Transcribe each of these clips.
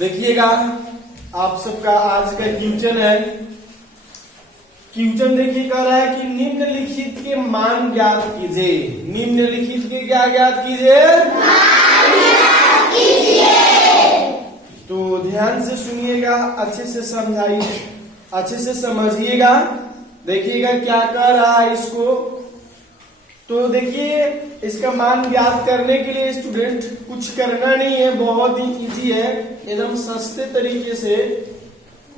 देखिएगा आप सबका आज का क्वेश्चन है। क्वेश्चन देखिए कह रहा है कि निम्नलिखित के मान ज्ञात कीजिए। निम्नलिखित के क्या ज्ञात कीजिए? तो ध्यान से सुनिएगा, अच्छे से समझाइए, अच्छे से समझिएगा। देखिएगा क्या कह रहा है इसको। तो देखिए इसका मान ज्ञात करने के लिए स्टूडेंट कुछ करना नहीं है, बहुत ही इजी है, एकदम सस्ते तरीके से।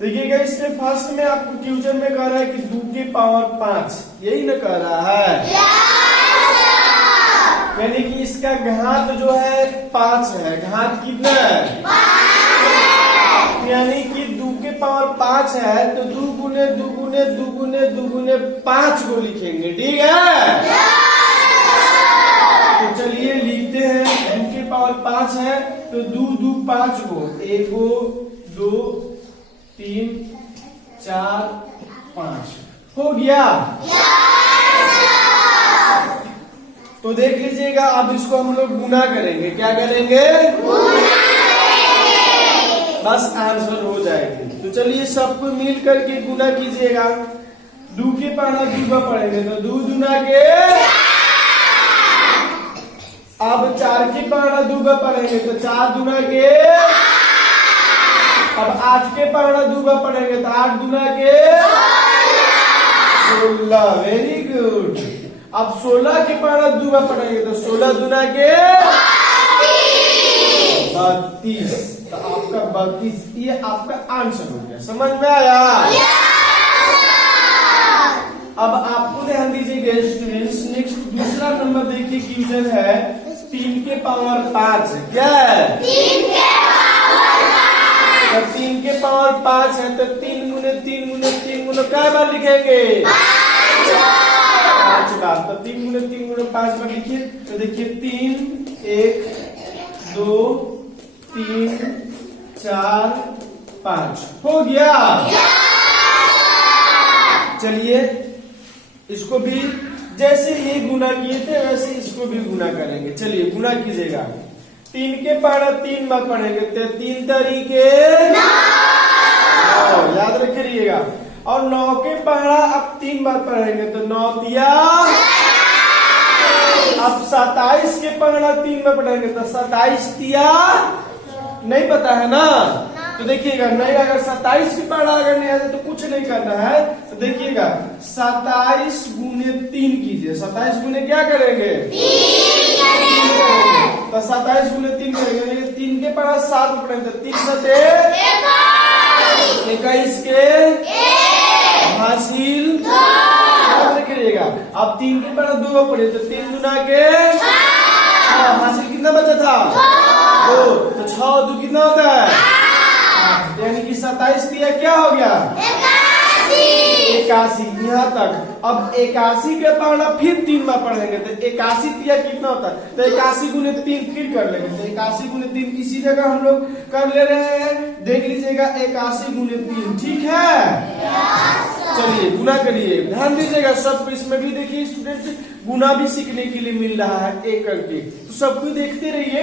देखिएगा इसमें फर्स्ट में आपको क्वेश्चन में कह रहा है कि 2 की पावर 5, यही ना कह रहा है। यानी कि इसका घात जो है 5 है। घात कितना है? यानी कि 2 के पावर 5 है तो 2 गुने 2 गुने 2 गुने 2 गुने 5 को लिखेंगे, ठीक है। तो चलिए लिखते हैं। 2 के पावर 5 है तो 2 2 5 को, 1 2 3 4 5 हो गया। तो देख लीजिएगा, अब इसको हम लोग गुना करेंगे। क्या करेंगे? बस आंसर हो जाएगी। तो चलिए सबको मिल करके गुना कीजिएगा। 2 के पावर 2 पढ़ेंगे तो 2 गुना के, अब 4 के पावर 2 पढ़ेंगे तो 4 गुना के, अब 8 के पावर 2 पढ़ेंगे तो 8 गुना के 16। Very good. अब 16 के पावर 2 पढ़ेंगे तो 16 गुना के 32। तो आपका 32 ये आपका आंसर हो गया। समझ में आया? अब आपको ध्यान दीजिएगा स्टूडेंट्स, नेक्स्ट दूसरा नंबर देखिए क्वेश्चन है 3 के पावर 5 है। क्या है? 3 के पावर 5 है तो 3 गुने 3 गुने 3 गुने क्या बार लिखेंगे? 5 बार। तो 3 गुने 3 गुने 5 बार लिखिए। तो देखिए 3 1 2 3 4 5 हो गया। चलिए इसको भी जैसे ये गुना किए थे वैसे इसको भी गुना करेंगे। चलिए गुना कीजिएगा। 3 के पावर 3 बार पढ़ेंगे तो 3 तरीके 9, याद रखिएगा। और 9 के पावर अब 3 बार पढ़ेंगे तो 9 तिया। अब 27 के पावर 3 बार पढ़ेंगे तो 27 तिया। नहीं पता है ना? तो देखिएगा, नहीं अगर 27 की पावर अगर नहीं आते तो कुछ नहीं करना है। तो देखिएगा 27 गुने 3 कीजिए। 27 गुने क्या करेंगे? 3। तो 27 गुने 3 करेंगे। 3 के पावर 7 पढ़ेंगे तो 3 7 21 के हासिल करिएगा। अब 3 के पावर 2 पढ़े तो 3 गुना के हासिल कितना बचा था? 2। तो 6 2 कितना होता है? यानी कि 27 दिया क्या हो गया? 81। यहाँ तक। अब 81 के पावर फिर 3 बार पढ़ेंगे तो 81 दिया कितना होता है? तो 81 गुने 3 फिर कर लेंगे। तो 81 गुने 3 इसी जगह हम लोग कर ले रहे हैं। देख लीजिएगा 81 गुने 3, ठीक है। चलिए गुना करिए, ध्यान दीजिएगा। सब इसमें भी देखिए स्टूडेंट गुना भी सीखने के लिए मिल रहा है एक करके, तो सबको देखते रहिए।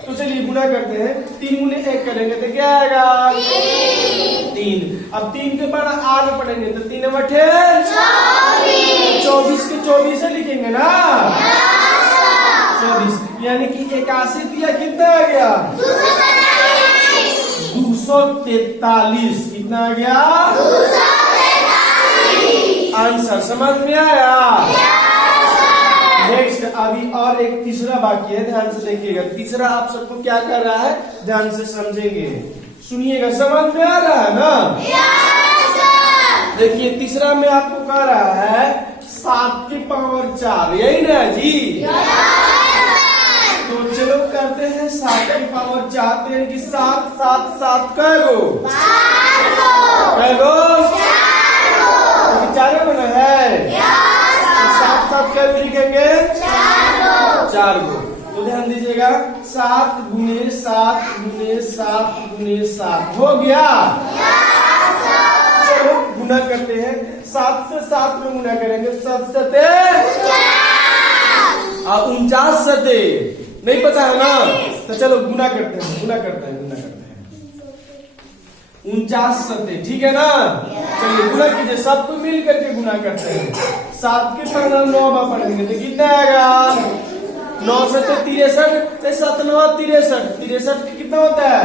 तो चलिए गुना करते हैं। 3 गुने 1 करेंगे तो क्या आएगा? 3। अब 3 के बाद 8 पढ़ेंगे तो 3 बटे 24 के 24 से लिखेंगे ना 24। यानी कि 81 दिया कितना आ गया? 243। कितना आ गया? आंसर समझ में आया? नेक्स्ट अभी और एक तीसरा बाकी है, ध्यान से देखिएगा। तीसरा आप सबको क्या कर रहा है ध्यान से समझेंगे, सुनिएगा। समझ में आ रहा है ना? देखिए तीसरा में आपको कह रहा है 7 के पावर 4, यही ना जी? तो चलो करते हैं 7 के पावर 4। यानी कि 7 7 7 कै गो? 4 बना है। 7 7 कै गो लिखेंगे? 4 गो। तो ध्यान दीजिएगा 7 गुने 7 गुने 7 गुने 7 हो गया। चलो गुना करते हैं। 7 से 7 में गुना करेंगे। 7 सते 49 सते नहीं पता है ना? तो चलो गुना करते हैं। 49 सतह, ठीक है ना। चलिए गुना कीजिए, सबको मिल करके गुना करते हैं। 7 के पढ़ना 9 बार पढ़ेंगे तो कितना आएगा? 9 सतह 63, 7 9 63, 63 कितना होता है?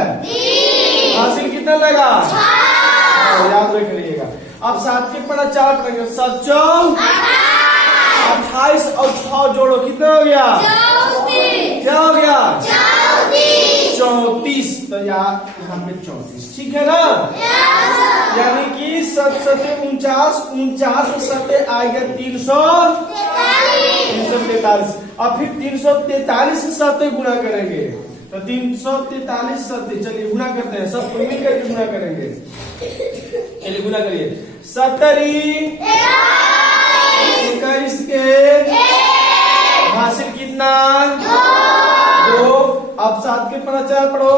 हासिल कितना लगा? याद रख लीजिएगा। अब 7 के पढ़ा 4 पढ़ेंगे, 7 4 28 और 6 जोड़ो, कितना हो गया? क्या हो गया? 34। तो यहाँ पे 34, ठीक है ना। यानी कि 7 सतह 49, 49 सतह आएगा 343। अब फिर 343 सतह गुना करेंगे, तो 343 सतह, चलिए गुना करते हैं, सब मिल करके गुना करेंगे। चलिए गुना करिए, 70 21 के हासिल कितना? 2। अब 7 के पढ़ा 4 पढ़ो,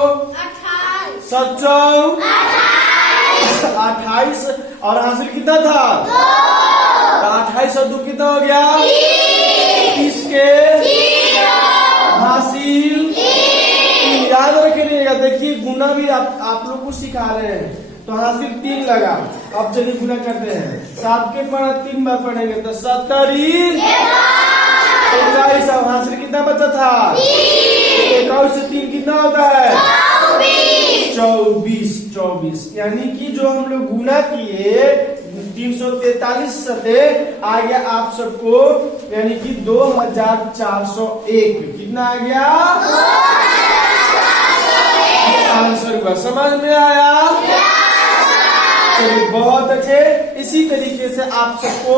7 4 28 और हासिल कितना था? 28 और 2 कितना हो गया? 30 के हासिल। याद रखिएगा, देखिए गुना भी आप लोग को सिखा रहे हैं, तो हासिल 3 लगा। अब चलिए गुना करते हैं, 7 के पढ़ा 3 बार पढ़ेंगे तो 70 21 और हासिल कितना बचा था? 21 से 3 कितना होता है? 24। यानी कि जो हम लोग गुना किए 343 सतह आ गया आप सबको, यानी कि 2401। कितना आ गया? आंसर हुआ। समझ में आया? चलिए बहुत अच्छे। इसी तरीके से आप सबको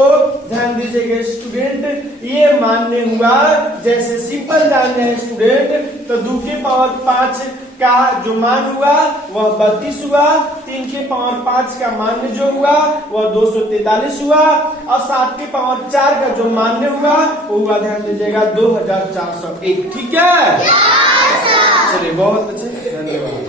ध्यान दीजिएगा स्टूडेंट, ये मान्य हुआ। जैसे सिंपल जानते हैं स्टूडेंट, तो 2 के पावर 5 का जो मान हुआ वह 32 हुआ, 3 के पावर 5 का मान्य जो हुआ वह 243 हुआ, और 7 के पावर 4 का जो मान्य हुआ वो हुआ, ध्यान दीजिएगा, 2401। ठीक है, चलिए बहुत अच्छे, धन्यवाद।